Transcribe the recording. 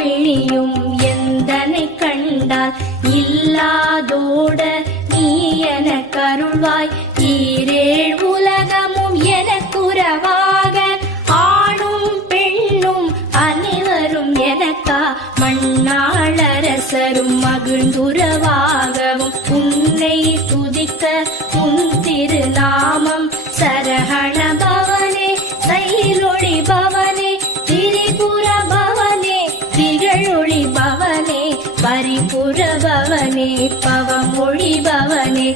பிணியும் எந்தனை கண்டால் இல்லாதோட நீ என கருள்வாய். ஈரேழ் உலகமும் எனக்குறவாக ஆணும் பெண்ணும் அனைவரும் எனக்கா மண்ணாளரசரும் மகிழ்ந்துறவாகவும் உன்னை துதிக்க உன் திருநாமம் சரஹண பவனே சைலொளி பவனே திரிபுர பவனே திகழொளி பவனே பரிபுர பவனே பவமொழி பவனே